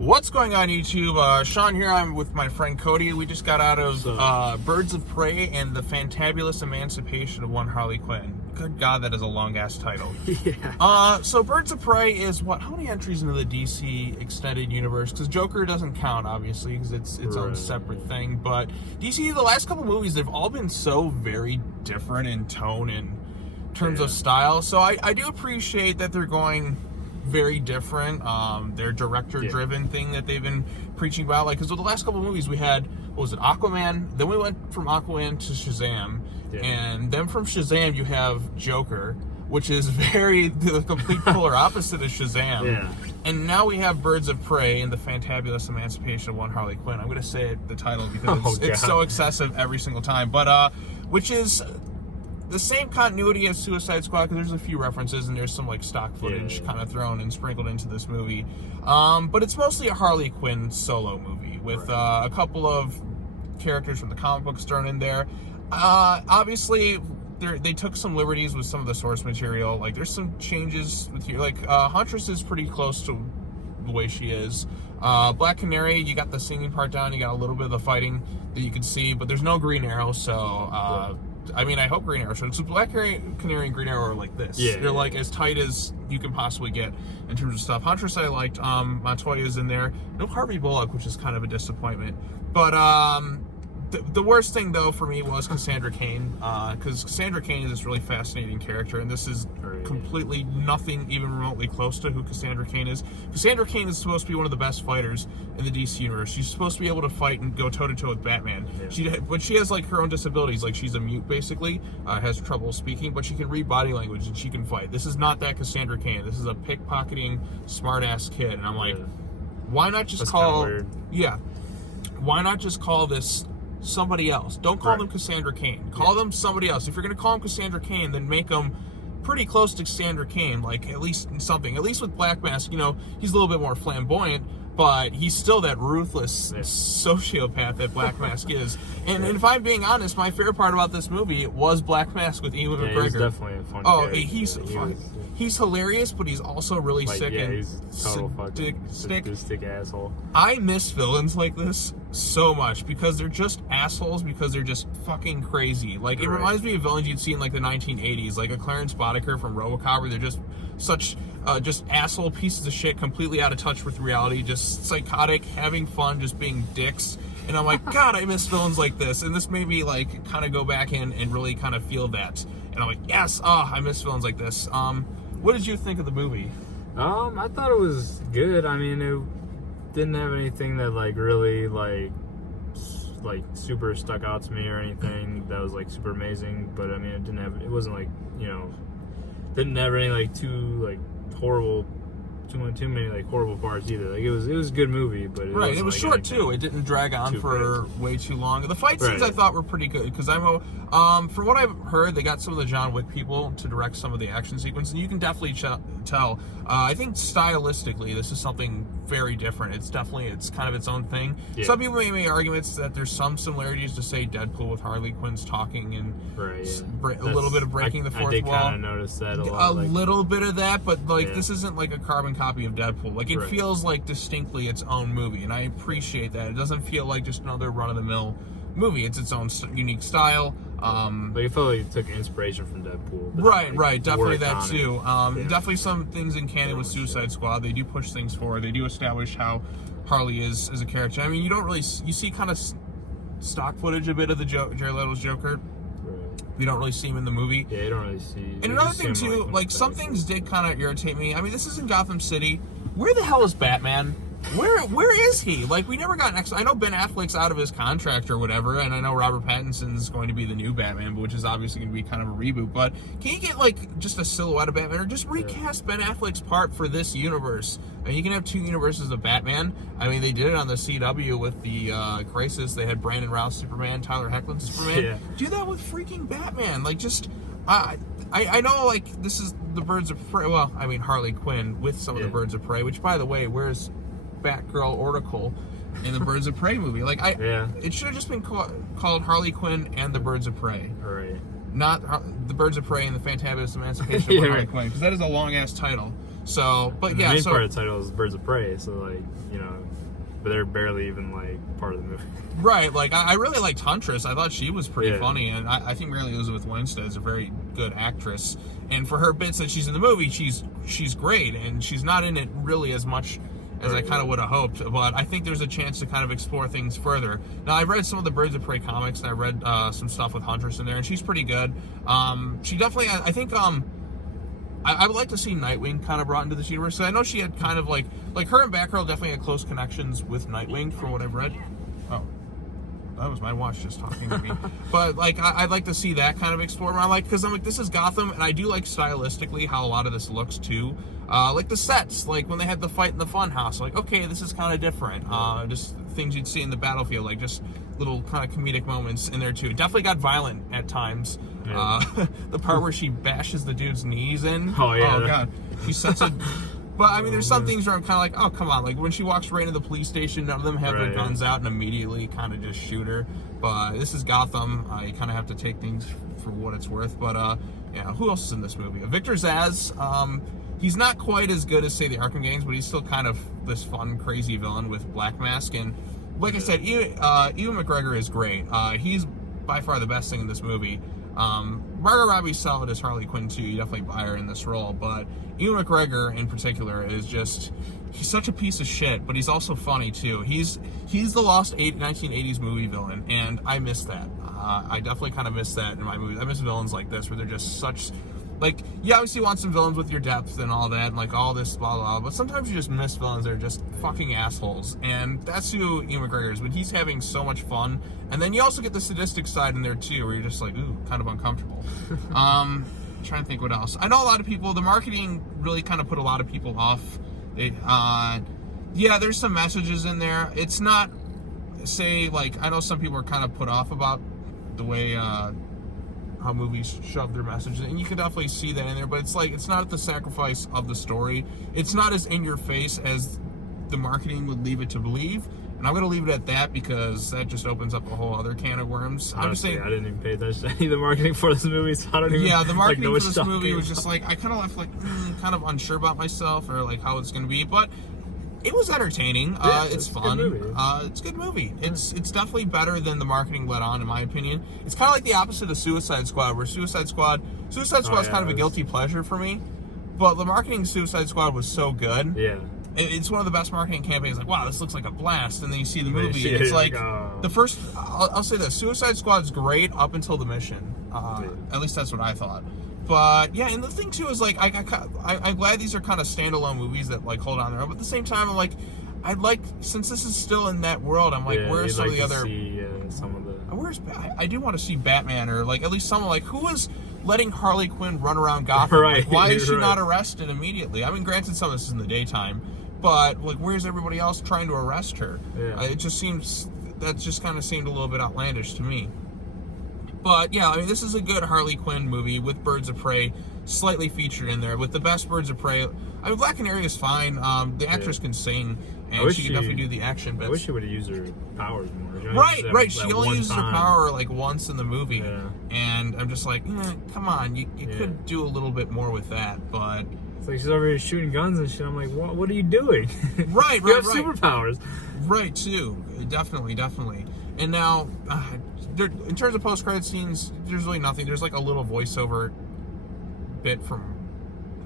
What's going on, YouTube? Sean here. I'm with my friend Cody. We just got out of Birds of Prey and the Fantabulous Emancipation of One Harley Quinn. Good God, that is a long-ass title. Yeah. So Birds of Prey is what? How many entries into the DC extended universe? Because Joker doesn't count, obviously, because it's its own separate thing. But DC, the last couple movies, they've all been so very different in tone and terms of style. So I do appreciate that they're going very different. Their director-driven thing that they've been preaching about, like, because with the last couple of movies we had, what was it, Aquaman? Then we went from Aquaman to Shazam, and then from Shazam you have Joker, which is the complete polar opposite of Shazam. Yeah. And now we have Birds of Prey and the Fantabulous Emancipation of One Harley Quinn. I'm going to say the title because it's so excessive every single time, but which is the same continuity as Suicide Squad, because there's a few references and there's some like stock footage kind of thrown and sprinkled into this movie. But it's mostly a Harley Quinn solo movie with a couple of characters from the comic books thrown in there. Obviously, they took some liberties with some of the source material. Like, there's some changes with here. Like, Huntress is pretty close to the way she is. Black Canary, you got the singing part down, you got a little bit of the fighting that you can see, but there's no Green Arrow, so I mean, I hope Green Arrow should. So Black Canary and Green Arrow are like this. They're like as tight as you can possibly get in terms of stuff. Huntress I liked. Montoya's in there. No Harvey Bullock, which is kind of a disappointment. But the worst thing, though, for me was Cassandra Cain. Because Cassandra Cain is this really fascinating character, and this is completely nothing even remotely close to who Cassandra Cain is. Cassandra Cain is supposed to be one of the best fighters in the DC universe. She's supposed to be able to fight and go toe-to-toe with Batman. But she has, like, her own disabilities. Like, she's a mute, basically. Has trouble speaking, but she can read body language, and she can fight. This is not that Cassandra Cain. This is a pickpocketing, smart-ass kid. And I'm like, why not just why not just call this somebody else? Don't call them Cassandra Cain. Call them somebody else. If you're going to call them Cassandra Cain, then make them pretty close to Cassandra Cain, like at least something. At least with Black Mask, you know, he's a little bit more flamboyant, but he's still that ruthless sociopath that Black Mask is. And if I'm being honest, my favorite part about this movie was Black Mask with Ewan McGregor. He's definitely a fun character. He's hilarious, but he's also really sick and he's a total fucking sadistic asshole. I miss villains like this so much because they're just assholes, because they're just fucking crazy. Like, it reminds me of villains you'd see in like the 1980s, like a Clarence Boddicker from RoboCop, where they're just such just asshole pieces of shit, completely out of touch with reality, just psychotic, having fun, just being dicks. And I'm like, God, I miss villains like this. And this made me like kind of go back in and really kind of feel that. And I'm like, yes, I miss villains like this. What did you think of the movie? I thought it was good. I mean, it didn't have anything that like really like super stuck out to me or anything that was like super amazing. But I mean, it wasn't like, you know, didn't have any like too many like horrible parts either. Like, it was a good movie, but it was like short too. It didn't drag on for way too long. The fight scenes I thought were pretty good, because from what I've heard, they got some of the John Wick people to direct some of the action sequences, and you can definitely tell. I think stylistically, this is something very different. It's kind of its own thing. Some people may make arguments that there's some similarities to, say, Deadpool with Harley Quinn's talking and a little bit of breaking the fourth wall. I did kind of notice that a lot. Little bit of that, but like this isn't like a carbon copy of Deadpool. Like, it feels like distinctly its own movie, and I appreciate that. It doesn't feel like just another run-of-the-mill movie. It's its own unique style. But you felt like it took inspiration from Deadpool. Right, definitely that too. Definitely some things in canon with Suicide Squad. They do push things forward. They do establish how Harley is as a character. I mean, you see kind of stock footage a bit of the Jared Leto's Joker. You don't really see him in the movie. Yeah, you don't really see. And another thing too, like some things did kind of irritate me. I mean, this is in Gotham City. Where the hell is Batman? Where is he? Like, we never got I know Ben Affleck's out of his contract or whatever, and I know Robert Pattinson's going to be the new Batman, which is obviously going to be kind of a reboot. But can you get like just a silhouette of Batman, or just recast Ben Affleck's part for this universe? I mean, you can have two universes of Batman. I mean, they did it on the CW with the Crisis. They had Brandon Routh Superman, Tyler Hoechlin Superman. Do that with freaking Batman. Like, just I know, like, this is the Birds of Prey. Well, I mean, Harley Quinn with some of the Birds of Prey, which, by the way, where's Batgirl Oracle in the Birds of Prey movie? Like, it should have just been called Harley Quinn and the Birds of Prey. Not the Birds of Prey and the Fantabulous Emancipation of Harley Quinn, because that is a long ass title. So, but and yeah, the main so part of the title is Birds of Prey, so like, you know, but they're barely even like part of the movie. right, like I really liked Huntress. I thought she was pretty Yeah. funny, and I think Mary Elizabeth Winstead is a very good actress. And for her bits that she's in the movie, she's great, and she's not in it really as much as I kind of would have hoped. But I think there's a chance to kind of explore things further. Now, I've read some of the Birds of Prey comics, and I read some stuff with Huntress in there, and she's pretty good. She definitely, I think, I would like to see Nightwing kind of brought into this universe. So I know she had kind of like her and Batgirl definitely had close connections with Nightwing from what I've read. Oh, that was my watch just talking to me. But like, I'd like to see that kind of explored. I'm like, because I'm like, this is Gotham, and I do like stylistically how a lot of this looks too. Like the sets, like when they had the fight in the fun house, like, okay, this is kind of different. Just things you'd see in the battlefield, like just little kind of comedic moments in there too. It definitely got violent at times. Yeah. The part where she bashes the dude's knees in. Oh yeah. Oh god. She sets it. But I mean, there's some things where I'm kind of like, oh come on, like when she walks right into the police station, none of them have their guns out and immediately kind of just shoot her. But this is Gotham. You kind of have to take things for what it's worth. But yeah, who else is in this movie? Victor Zsasz. He's not quite as good as say the Arkham games, but he's still kind of this fun, crazy villain with Black Mask. And like I said, Ewan McGregor is great. He's by far the best thing in this movie. Margot Robbie's solid as Harley Quinn too. You definitely buy her in this role, but Ewan McGregor in particular is just—he's such a piece of shit, but he's also funny too. He's the lost 1980s movie villain, and I miss that. I definitely kind of miss that in my movies. I miss villains like this where they're just such. Like, you obviously want some villains with your depth and all that, and like all this blah blah, but sometimes you just miss villains that are just fucking assholes, and that's who Ewan McGregor is. When he's having so much fun, and then you also get the sadistic side in there too, where you're just like, ooh, kind of uncomfortable. Trying to think what else. I know a lot of people. The marketing really kind of put a lot of people off. Yeah, there's some messages in there. It's not, say, like I know some people are kind of put off about the way. How movies shove their messages, and you can definitely see that in there, but it's like, it's not at the sacrifice of the story. It's not as in your face as the marketing would leave it to believe, and I'm going to leave it at that because that just opens up a whole other can of worms. Honestly, I'm just saying, I didn't even pay attention to any of the marketing for this movie, so I don't even the marketing know for this movie was just like, I kind of left like kind of unsure about myself or like how it's going to be, but it was entertaining. Yeah, it's fun. It's a good movie. It's definitely better than the marketing let on, in my opinion. It's kind of like the opposite of Suicide Squad, where Suicide Squad is kind of a guilty pleasure for me. But the marketing of Suicide Squad was so good. Yeah. It's one of the best marketing campaigns. Like, wow, this looks like a blast. And then you see the movie, and it's like, the first, I'll say this, Suicide Squad's great up until the mission. At least that's what I thought. But yeah, and the thing too is like, I'm glad these are kind of standalone movies that like hold on their own. But at the same time, I'm like, I'd like, since this is still in that world, I'm like, where's some of the other? Some of the. I do want to see Batman, or like at least someone like who is letting Harley Quinn run around Gotham. Right, Like, why is she not arrested immediately? I mean, granted, some of this is in the daytime, but like, where's everybody else trying to arrest her? Yeah. It just seems that just kind of seemed a little bit outlandish to me. But yeah, I mean, this is a good Harley Quinn movie with Birds of Prey slightly featured in there, with the best Birds of Prey. I mean, Black Canary is fine. The actress can sing, and she can definitely do the action bits. I wish she would have used her powers more. Right. She only uses her power like once in the movie, and I'm just like, come on, you could do a little bit more with that, but. It's like she's over here shooting guns and shit. I'm like, what are you doing? Right, you have superpowers. Right, too. Definitely. And now, in terms of post-credit scenes, there's really nothing. There's like a little voiceover bit from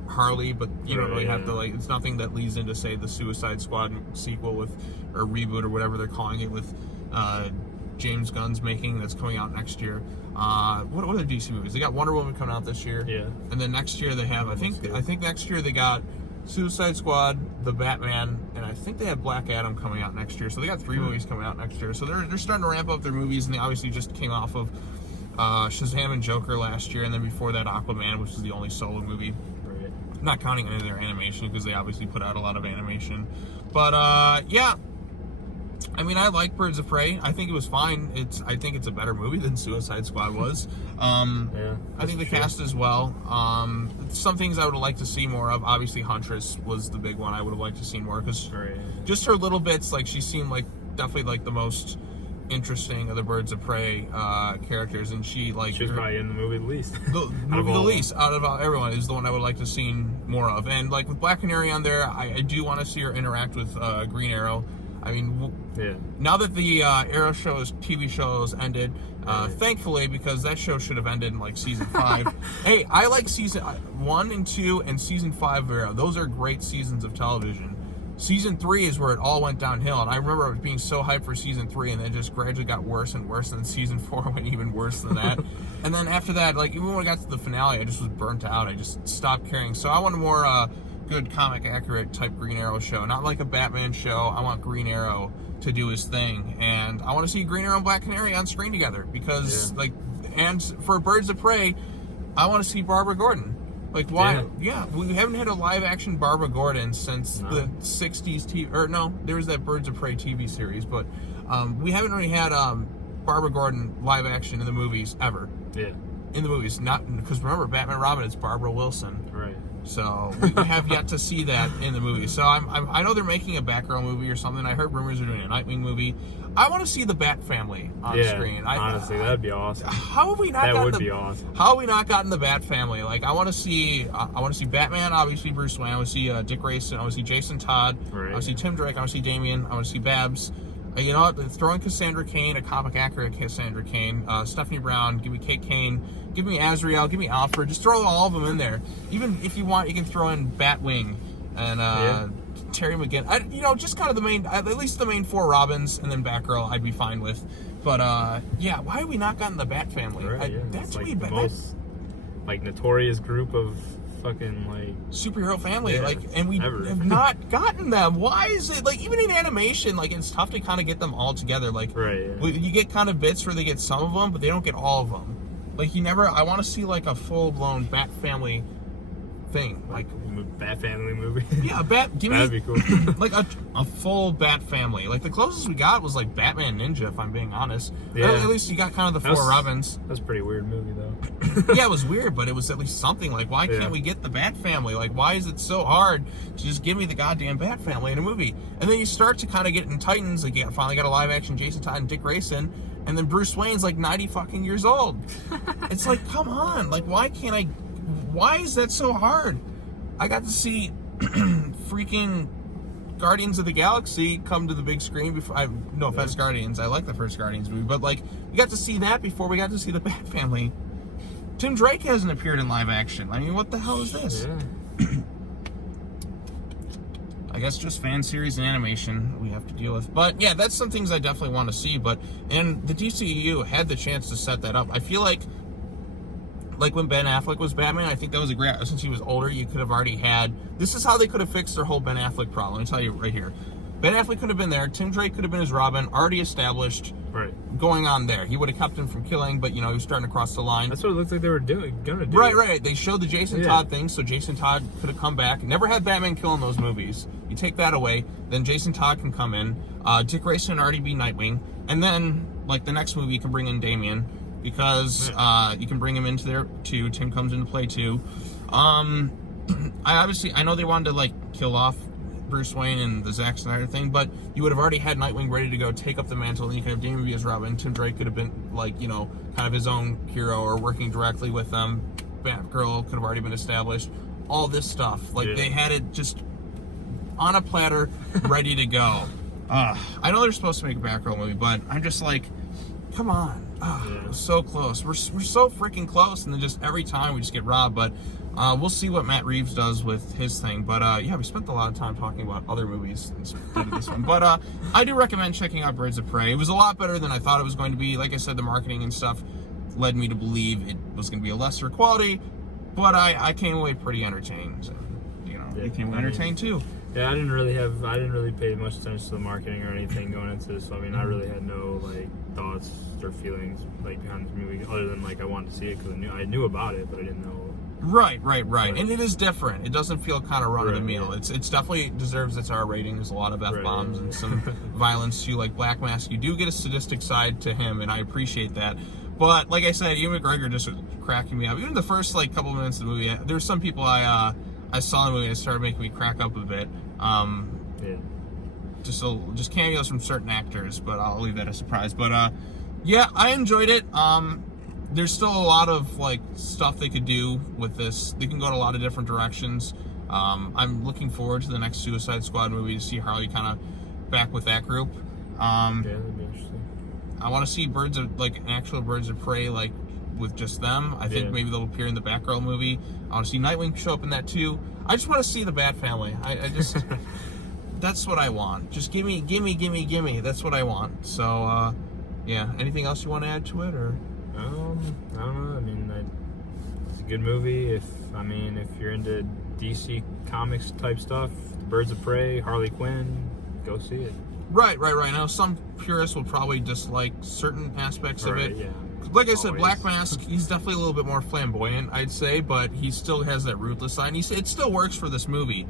Harley, but you don't really have to, like, it's nothing that leads into, say, the Suicide Squad sequel or reboot or whatever they're calling it with James Gunn's making, that's coming out next year. What are the DC movies? They got Wonder Woman coming out this year. Yeah. And then next year they have, I think next year they got Suicide Squad, the Batman, and I think they have Black Adam coming out next year. So they got 3 movies coming out next year. So they're starting to ramp up their movies, and they obviously just came off of Shazam and Joker last year, and then before that Aquaman, which is the only solo movie. Right. Not counting any of their animation, because they obviously put out a lot of animation. But yeah, I mean, I like Birds of Prey. I think it was fine. I think it's a better movie than Suicide Squad was. I think the cast as well. Some things I would have liked to see more of. Obviously, Huntress was the big one I would have liked to see more, because just her little bits, like she seemed like definitely like the most interesting of the Birds of Prey characters, and she was probably in the movie the least. The least out of everyone is the one I would like to see more of. And like with Black Canary on there, I do want to see her interact with Green Arrow. I mean, now that the Arrow TV shows ended, thankfully, because that show should have ended in like season 5. Hey, I like season 1 and 2 and season 5 of Arrow. Those are great seasons of television. Season 3 is where it all went downhill, and I remember being so hyped for season 3, and then it just gradually got worse and worse, and then season 4 went even worse than that. And then after that, like even when I got to the finale, I just was burnt out. I just stopped caring. So I want a more good comic accurate type Green Arrow show, not like a Batman show. I want Green Arrow to do his thing, and I want to see Green Arrow and Black Canary on screen together because and for Birds of Prey, I want to see Barbara Gordon. Like, why? Yeah, we haven't had a live-action Barbara Gordon since the 60s TV... Or, no, there was that Birds of Prey TV series, but we haven't really had Barbara Gordon live-action in the movies ever. Yeah. In the movies. Not... Because, remember, Batman Robin, it's Barbara Wilson. Right. So, we have yet to see that in the movie. So, I know they're making a Batgirl movie or something. I heard rumors they're doing a Nightwing movie. I want to see the Bat Family on screen. Honestly, that'd be awesome. How have we not How have we not gotten the Bat Family? Like, I want to see Batman, obviously Bruce Wayne. I want to see Dick Grayson. I want to see Jason Todd. Right. I want to see Tim Drake. I want to see Damian. I want to see Babs. You know what? Throw in Cassandra Cain, a comic accurate Cassandra Cain. Stephanie Brown. Give me Kate Kane. Give me Azrael. Give me Alfred. Just throw all of them in there. Even if you want, you can throw in Batwing and Terry McGinn. Just kind of the main, at least the main 4 Robins, and then Batgirl I'd be fine with. But why have we not gotten the Bat Family? Right, That's like the most notorious group of fucking superhero family, and we have not gotten them. Why is it even in animation, it's tough to kind of get them all together. You get kind of bits where they get some of them, but they don't get all of them. I want to see a full blown Bat Family thing, Bat Family movie. Yeah, that'd be cool. A full Bat Family. The closest we got was Batman Ninja, if I'm being honest. Yeah. At least you got kind of the 4 Robins. That's a pretty weird movie though. Yeah, it was weird, but it was at least something. Why can't we get the Bat Family? Why is it so hard to just give me the goddamn Bat Family in a movie? And then you start to kind of get in Titans. Finally got a live action Jason Todd and Dick Grayson, and then Bruce Wayne's 90 fucking years old. It's come on, why can't I? Why is that so hard? I got to see freaking Guardians of the Galaxy come to the big screen before. No offense, Guardians. I like the first Guardians movie, but we got to see that before we got to see the Bat Family. Tim Drake hasn't appeared in live action. I mean, what the hell is this? Yeah. I guess just fan series and animation we have to deal with. But yeah, that's some things I definitely want to see. And the DCEU had the chance to set that up. I feel like when Ben Affleck was Batman, I think that was a great, since he was older, you could have already had, this is how they could have fixed their whole Ben Affleck problem. Let me tell you right here. Ben Affleck could have been there, Tim Drake could have been his Robin, already established, going on there. He would have kept him from killing, but he was starting to cross the line. That's what it looks like they were gonna do. Right. They showed the Jason Todd thing, so Jason Todd could have come back. Never had Batman kill in those movies. You take that away, then Jason Todd can come in. Dick Grayson already be Nightwing, and then the next movie you can bring in Damian. Because you can bring him into there too. Tim comes into play too. I know they wanted to kill off Bruce Wayne and the Zack Snyder thing, but you would have already had Nightwing ready to go take up the mantle, and you could have Damian be his Robin. Tim Drake could have been kind of his own hero or working directly with them. Batgirl could have already been established. All this stuff, they had it just on a platter, ready to go. I know they're supposed to make a Batgirl movie, but I'm just come on. So close. We're so freaking close, and then just every time we just get robbed. But we'll see what Matt Reeves does with his thing. But we spent a lot of time talking about other movies instead of this one. But I do recommend checking out Birds of Prey. It was a lot better than I thought it was going to be. Like I said, the marketing and stuff led me to believe it was going to be a lesser quality, but I came away pretty entertained. You came away entertained too. Yeah, I didn't really pay much attention to the marketing or anything going into this. So I really had no thoughts or feelings behind this movie, other than I wanted to see it because I knew about it, but I didn't know. Right. And it is different. It doesn't feel kind of run of the mill. It's definitely deserves its R rating. There's a lot of F-bombs and some violence too. Black Mask, you do get a sadistic side to him, and I appreciate that. But like I said, Ewan McGregor just was cracking me up. Even the first couple of minutes of the movie, there's some people I saw in the movie that started making me crack up a bit. just cameos from certain actors, but I'll leave that a surprise. But yeah, I enjoyed it. There's still a lot of like stuff they could do with this. They can go in a lot of different directions. I'm looking forward to the next Suicide Squad movie to see Harley kind of back with that group. Yeah, that'd be interesting. I want to see actual Birds of Prey, like with just them. I think maybe they'll appear in the Batgirl movie. I want to see Nightwing show up in that too. I just want to see the Bat Family. I just that's what I want. Just gimme. That's what I want. So yeah. Anything else you want to add to it, or? I don't know. I mean, it's a good movie. If you're into DC Comics type stuff, Birds of Prey, Harley Quinn, go see it. Right. Now, some purists will probably dislike certain aspects of it. Yeah. Like I said, Black Mask, he's definitely a little bit more flamboyant, I'd say, but he still has that ruthless side. And it still works for this movie.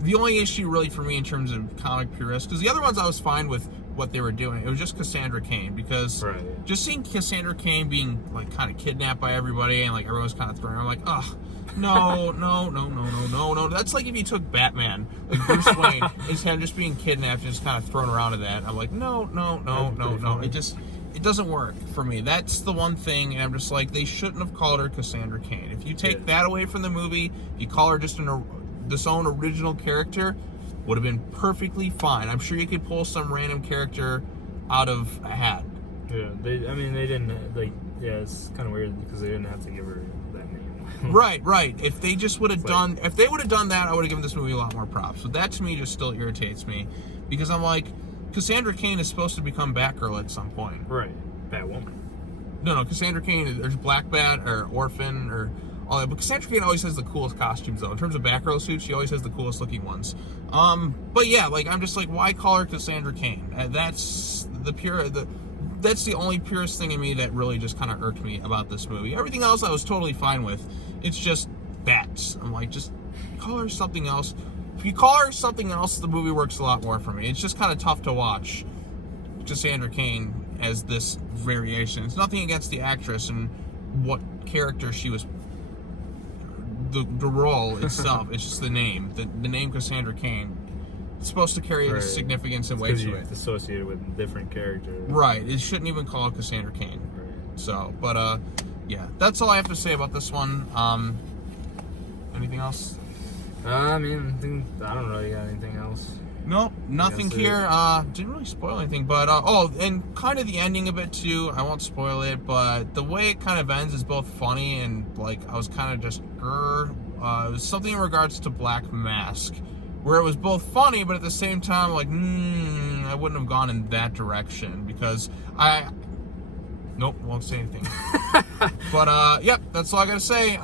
The only issue, really, for me in terms of comic purists, because the other ones I was fine with what they were doing. It was just Cassandra Cain, because just seeing Cassandra Cain being like kind of kidnapped by everybody and like everyone's kind of throwing her, I'm like, ugh. No. That's like if you took Batman, like Bruce Wayne, is him just being kidnapped and just kind of thrown around to that. I'm like, no. It doesn't work for me. That's the one thing, and I'm just like, they shouldn't have called her Cassandra Cain. If you take that away from the movie, you call her just this own original character, would have been perfectly fine. I'm sure you could pull some random character out of a hat. Yeah, they didn't, like, it's kind of weird because they didn't have to give her that name. Right. If they just would have if they would have done that, I would have given this movie a lot more props. But that to me just still irritates me, because I'm like, Cassandra Cain is supposed to become Batgirl at some point. Right. Batwoman. No, Cassandra Cain, there's Black Bat or Orphan or all that. But Cassandra Cain always has the coolest costumes, though. In terms of Batgirl suits, she always has the coolest looking ones. But yeah, like, I'm just like, why call her Cassandra Cain? That's that's the only purest thing in me that really just kind of irked me about this movie. Everything else I was totally fine with. It's just bats. I'm like, just call her something else. If you call her something else, the movie works a lot more for me. It's just kind of tough to watch Cassandra Cain as this variation. It's nothing against the actress and what character she was, the role itself. It's just the name. The name Cassandra Cain. It's supposed to carry a significance and weight to it. It's associated with different characters. Right. It shouldn't even call it Cassandra Cain. Right. So, but yeah, that's all I have to say about this one. Anything else? I don't really got anything else. Nope, nothing here. Didn't really spoil anything, but and kind of the ending of it too. I won't spoil it, but the way it kind of ends is both funny and like I was kind of just it was something in regards to Black Mask, where it was both funny, but at the same time, like, I wouldn't have gone in that direction because nope, won't say anything. But yep, that's all I gotta say.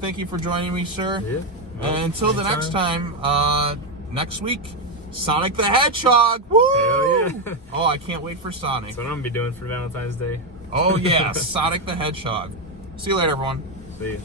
Thank you for joining me, sir. Yeah. And until the next time, next week, Sonic the Hedgehog. Woo! Hell yeah. Oh, I can't wait for Sonic. That's what I'm gonna be doing for Valentine's Day. Oh yeah, Sonic the Hedgehog. See you later, everyone. See ya.